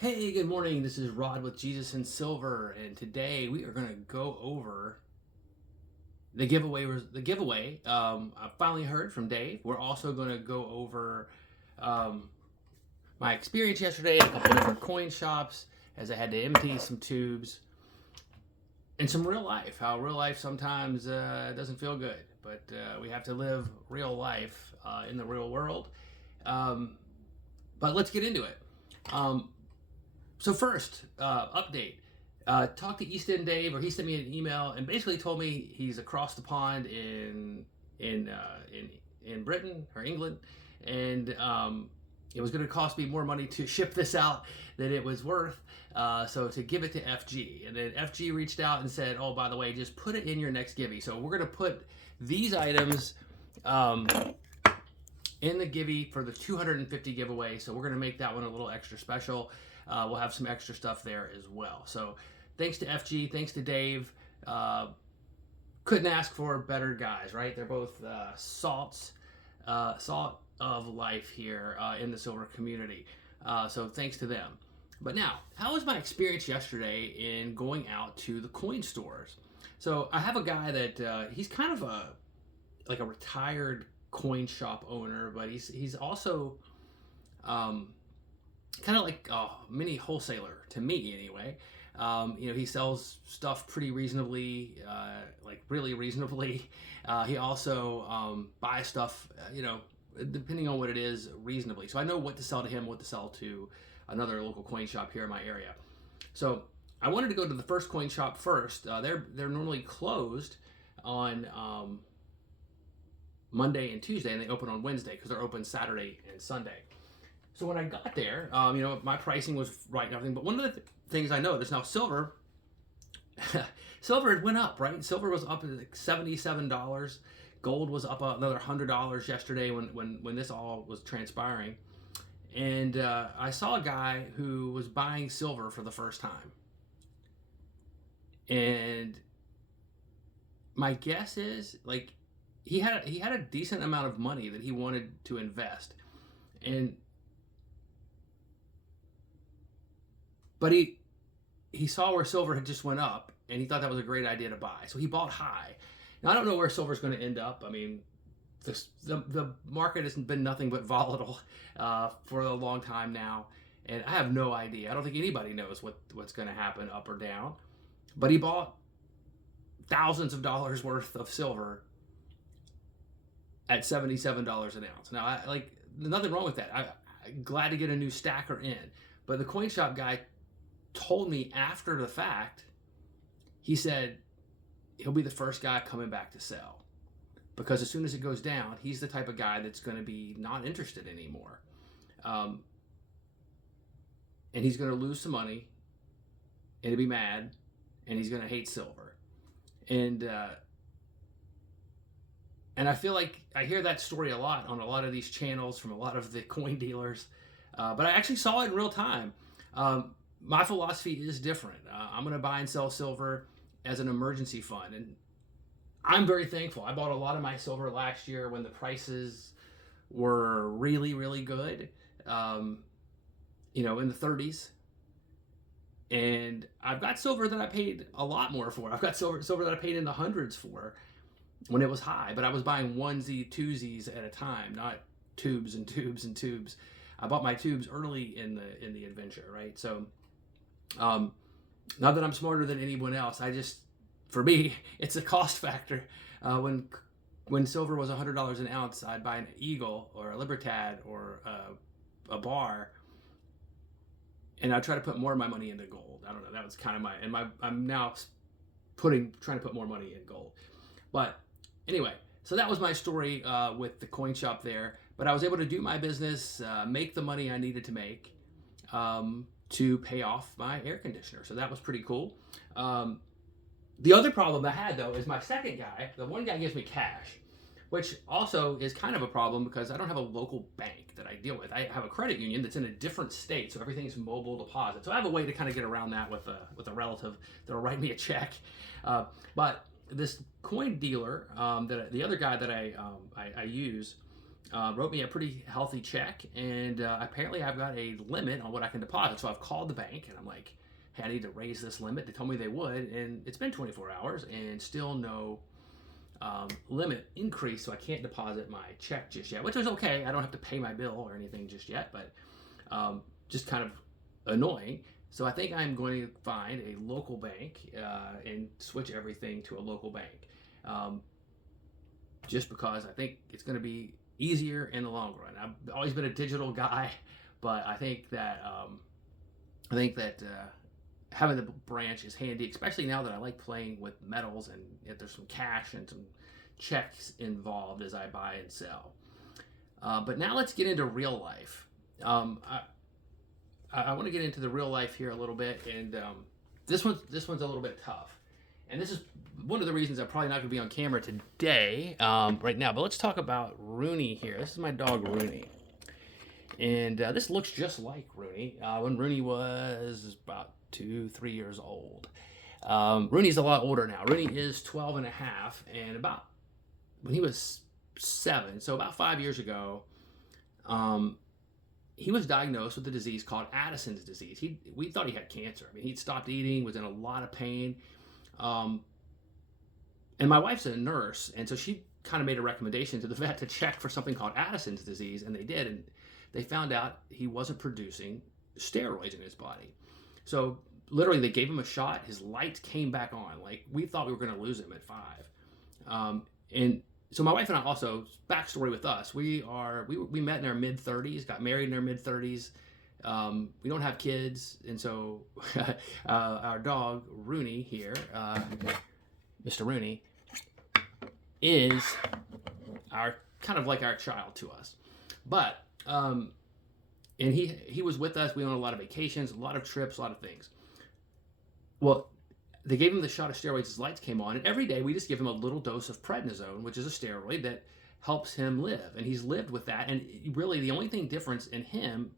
Hey, good morning. This is Rod with Jesus and Silver, and today we are going to go over the giveaway. The giveaway. I finally heard from Dave. We're also going to go over um, my experience yesterday at a couple different coin shops as I had to empty some tubes and some real life. How real life sometimes doesn't feel good, but we have to live real life in the real world. Um, but let's get into it. Um, So first, update. Talked to East End Dave, or he sent me an email and basically told me he's across the pond in in Britain or England, and it was going to cost me more money to ship this out than it was worth. So to give it to FG, and then FG reached out and said, "Oh, by the way, just put it in your next givey." So we're going to put these items. Um, in the Givey for the 250 giveaway. So we're going to make that one a little extra special. We'll have some extra stuff there as well. So thanks to FG, thanks to Dave. Couldn't ask for better guys, right? They're both salt of life here in the silver community. So thanks to them. But now, how was my experience yesterday in going out to the coin stores? So I have a guy that he's kind of a retired coin shop owner, but he's also um, kind of like a mini wholesaler to me anyway. He sells stuff pretty reasonably, like really reasonably. He also buys stuff, depending on what it is, reasonably. So I know what to sell to him, what to sell to another local coin shop here in my area. So I wanted to go to the first coin shop first. They're normally closed on Monday and Tuesday, and they open on Wednesday because they're open Saturday and Sunday. So when I got there, my pricing was right and everything. But one of the things I noticed now, silver, silver had went up, right? Silver was up at like $77. Gold was up another $100 yesterday when this all was transpiring. And I saw a guy who was buying silver for the first time, and my guess is like he had a decent amount of money that he wanted to invest, and but he saw where silver had just went up, and he thought that was a great idea to buy, so he bought high. Now I don't know where silver's going to end up. I mean, the market has been nothing but volatile for a long time now, and I have no idea. I don't think anybody knows what's going to happen up or down. But he bought thousands of dollars worth of silver at $77 an ounce. Now, there's nothing wrong with that. I'm glad to get a new stacker in. But the coin shop guy told me after the fact, he said he'll be the first guy coming back to sell. Because as soon as it goes down, he's the type of guy that's going to be not interested anymore. Um, and he's going to lose some money, and he'll be mad, and he's going to hate silver. And I feel like I hear that story a lot on a lot of these channels from a lot of the coin dealers. But I actually saw it in real time. My philosophy is different. I'm going to buy and sell silver as an emergency fund. And I'm very thankful. I bought a lot of my silver last year when the prices were really, really good, in the 30s. And I've got silver that I paid a lot more for. I've got silver that I paid in the hundreds for when it was high, but I was buying onesie, twosies at a time, not tubes and tubes and tubes. I bought my tubes early in the adventure, right? So, not that I'm smarter than anyone else. For me, it's a cost factor. When silver was $100 an ounce, I'd buy an Eagle or a Libertad or a bar, and I'd try to put more of my money into gold. I don't know. That was kind of I'm now trying to put more money in gold, but anyway, so that was my story with the coin shop there. But I was able to do my business, make the money I needed to make to pay off my air conditioner. So that was pretty cool. The other problem I had, though, is my second guy. The one guy gives me cash, which also is kind of a problem because I don't have a local bank that I deal with. I have a credit union that's in a different state, so everything's mobile deposit. So I have a way to kind of get around that with a relative that'll write me a check. But this coin dealer, the other guy that I use, wrote me a pretty healthy check, and apparently I've got a limit on what I can deposit. So I've called the bank, and I'm like, hey, I need to raise this limit. They told me they would, and it's been 24 hours, and still no limit increase, so I can't deposit my check just yet, which is okay. I don't have to pay my bill or anything just yet, but just kind of annoying. So I think I'm going to find a local bank and switch everything to a local bank, just because I think it's going to be easier in the long run. I've always been a digital guy, but I think that having the branch is handy, especially now that I like playing with metals and if there's some cash and some checks involved as I buy and sell. But now let's get into real life. I want to get into the real life here a little bit, and this one's a little bit tough. And this is one of the reasons I'm probably not going to be on camera today, right now. But let's talk about Rooney here. This is my dog, Rooney. And this looks just like Rooney when Rooney was about 2-3 years old. Rooney's a lot older now. Rooney is 12 and a half, and about when he was 7, so about 5 years ago, he was diagnosed with a disease called Addison's disease. We thought he had cancer. I mean, he'd stopped eating, was in a lot of pain. And my wife's a nurse, and so she kind of made a recommendation to the vet to check for something called Addison's disease, and they did, and they found out he wasn't producing steroids in his body. So literally, they gave him a shot. His lights came back on. Like, we thought we were going to lose him at 5. And so my wife and I also, backstory with us, we met in our mid-30s, got married in our mid-30s. We don't have kids, and so our dog, Rooney here, Mr. Rooney, is our kind of like our child to us. But, and he was with us. We went on a lot of vacations, a lot of trips, a lot of things. Well, they gave him the shot of steroids, his lights came on, and every day we just give him a little dose of prednisone, which is a steroid that helps him live. And he's lived with that, and really the only thing difference in him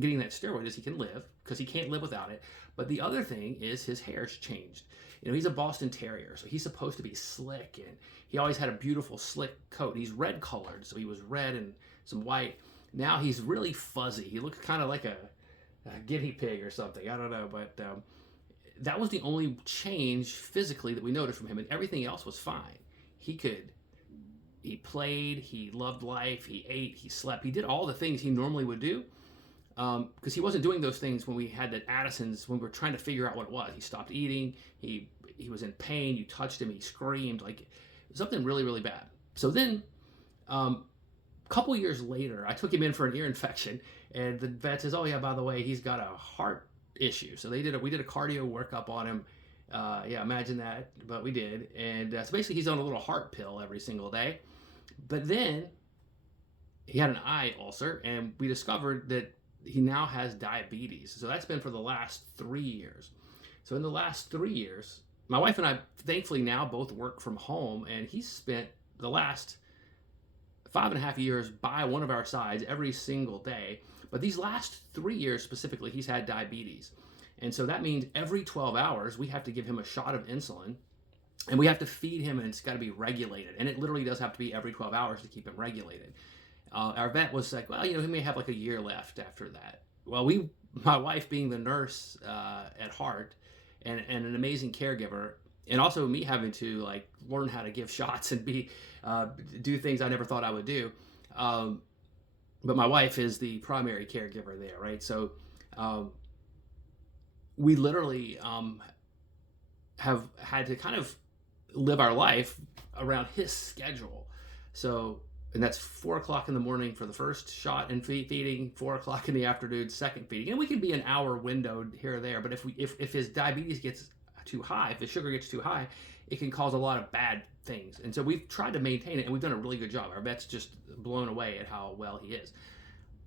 getting that steroid is he can live, because he can't live without it. But the other thing is his hair's changed. You know, he's a Boston Terrier, so he's supposed to be slick, and he always had a beautiful slick coat. He's red colored, so he was red and some white. Now he's really fuzzy. He looks kind of like a guinea pig or something. I don't know, but that was the only change physically that we noticed from him, and everything else was fine. He played, he loved life, he ate, he slept, he did all the things he normally would do, because he wasn't doing those things when we had the Addison's, when we were trying to figure out what it was. He stopped eating, he was in pain, you touched him, he screamed, like something really, really bad. So then, a couple years later, I took him in for an ear infection, and the vet says, oh yeah, by the way, he's got a heart issue. So we did a cardio workup on him. Yeah, imagine that, but we did. And so basically he's on a little heart pill every single day. But then he had an eye ulcer, and we discovered that he now has diabetes. So that's been for the last 3 years. So in the last 3 years, my wife and I thankfully now both work from home, and he's spent the last 5.5 years by one of our sides every single day. But these last 3 years specifically, he's had diabetes. And so that means every 12 hours, we have to give him a shot of insulin, and we have to feed him, and it's got to be regulated. And it literally does have to be every 12 hours to keep him regulated. Our vet was like, well, he may have like a year left after that. Well, my wife being the nurse at heart and an amazing caregiver, and also me having to like learn how to give shots and do things I never thought I would do. But my wife is the primary caregiver there, right? So we literally have had to kind of live our life around his schedule. So, and that's 4 o'clock in the morning for the first shot and feeding, 4 o'clock in the afternoon, second feeding. And we can be an hour window here or there, but if his diabetes gets too high, if his sugar gets too high, it can cause a lot of bad things. And so we've tried to maintain it, and we've done a really good job. Our vet's just blown away at how well he is.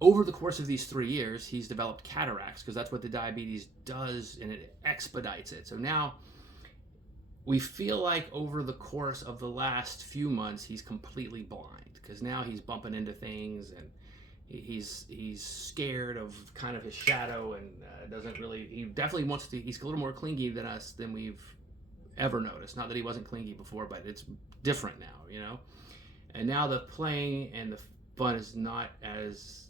Over the course of these 3 years, he's developed cataracts, because that's what the diabetes does, and it expedites it. So now we feel like over the course of the last few months, he's completely blind, because now he's bumping into things, and he's scared of kind of his shadow, and he definitely wants to, he's a little more clingy than us than we've ever noticed. Not that he wasn't clingy before, but it's different now, And now the playing and fun is not as,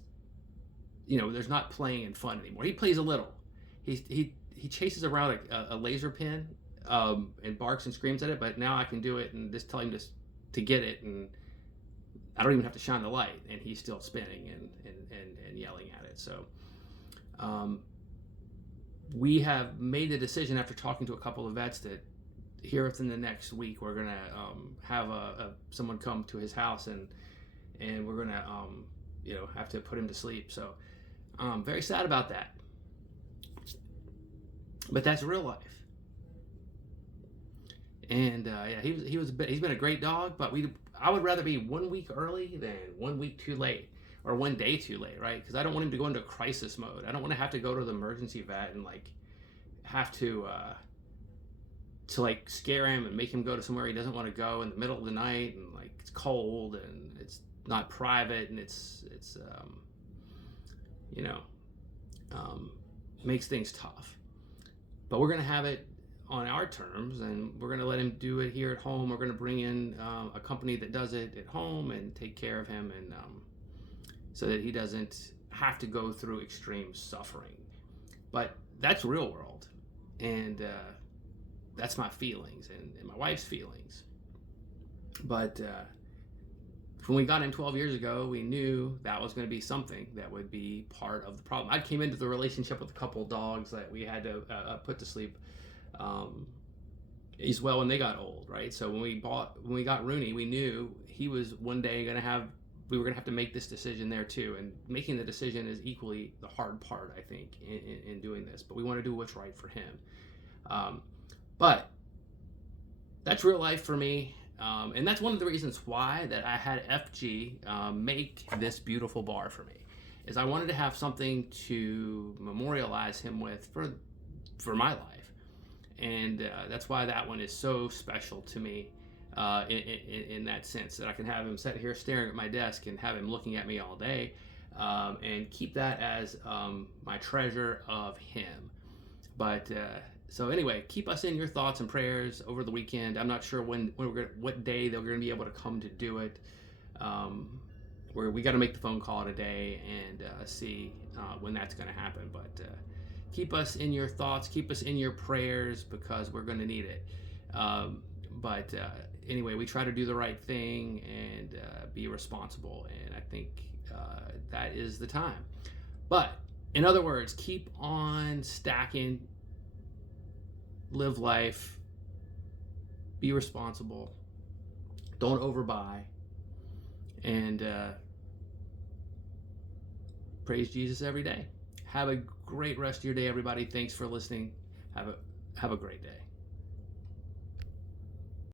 there's not playing and fun anymore. He plays a little. He chases around a laser pen, and barks and screams at it, but now I can do it and just tell him to get it, and I don't even have to shine the light, and he's still spinning and yelling at it. So we have made the decision after talking to a couple of vets that here within the next week we're gonna have someone come to his house, and we're gonna have to put him to sleep. So I'm very sad about that, but that's real life. And he's been a great dog, but I would rather be 1 week early than 1 week too late, or 1 day too late, right? Because I don't want him to go into crisis mode. I don't want to have to go to the emergency vet and have to scare him and make him go to somewhere he doesn't want to go in the middle of the night, and it's cold and it's not private, and it's makes things tough. But we're gonna have it on our terms, and we're going to let him do it here at home. We're going to bring in a company that does it at home and take care of him, and so that he doesn't have to go through extreme suffering. But that's real world, and that's my feelings and my wife's feelings. But when we got him 12 years ago, we knew that was going to be something that would be part of the problem. I came into the relationship with a couple of dogs that we had to put to sleep as well when they got old, right? So when we got Rooney, we knew he was one day we were gonna have to make this decision there too, and making the decision is equally the hard part, I think, in doing this. But we want to do what's right for him. But that's real life for me, and that's one of the reasons why that I had FG make this beautiful bar for me, is I wanted to have something to memorialize him with for my life. And that's why that one is so special to me, in that sense, that I can have him sit here staring at my desk and have him looking at me all day, and keep that as my treasure of him. But so anyway, keep us in your thoughts and prayers over the weekend. I'm not sure what day they're going to be able to come to do it. We got to make the phone call today and see when that's going to happen. But keep us in your thoughts, keep us in your prayers, because we're going to need it. But anyway, we try to do the right thing and be responsible, and I think that is the time. But in other words, keep on stacking, live life, be responsible, don't overbuy, and praise Jesus every day. Have a great rest of your day, everybody. Thanks for listening. Have a great day.